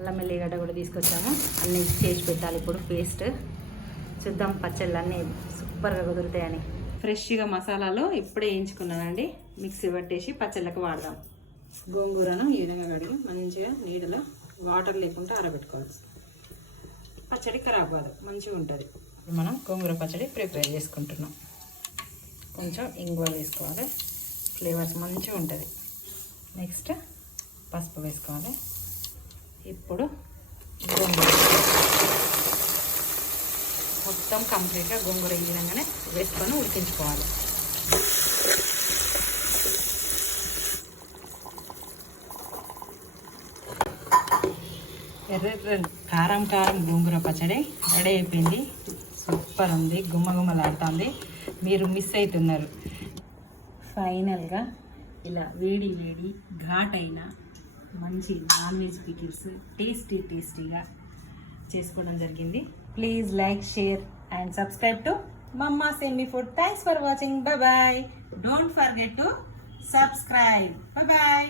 అల్లం ఎల్లిగడ్డ కూడా తీసుకొచ్చాము, అన్నీ చేసి పెట్టాలి ఇప్పుడు పేస్ట్. చూద్దాం పచ్చళ్ళు అన్నీ సూపర్గా కుదురుతాయని. ఫ్రెష్గా మసాలాలు ఇప్పుడే వేయించుకున్నానండి, మిక్సీ పట్టేసి పచ్చళ్ళకి వాడదాం. గోంగూరను ఈ విధంగా కడిగి మంచిగా నీడలో వాటర్ లేకుండా ఆరబెట్టుకోవాలి. పచ్చడి ఖరాబ్ కాదు, మంచిగా ఉంటుంది. మనం గోంగూర పచ్చడి ప్రిపేర్ చేసుకుంటున్నాం. కొంచెం ఇంగువ వేసుకోవాలి, ఫ్లేవర్స్ మంచిగా ఉంటుంది. నెక్స్ట్ పసుపు వేసుకోవాలి. ఇప్పుడు గోంగూర మొత్తం కంప్లీట్గా గోంగూర ఈ విధంగానే వేసుకొని ఉడికించుకోవాలి. ఎర్ర కారం కారం గోంగూర పచ్చడి రెడీ అయిపోయింది. సూపర్ ఉంది, గుమ్మగుమ్మలాడుతుంది. మీరు మిస్ అవుతున్నారు. ఫైనల్గా ఇలా వేడి వేడి ఘాట్ అయిన మంచి నాన్ వెజ్ పికిల్స్ టేస్టీగా చేసుకోవడం జరిగింది. Please like, share and subscribe to mamma's Emmy food. Thanks for watching. Bye. Don't forget to subscribe. Bye.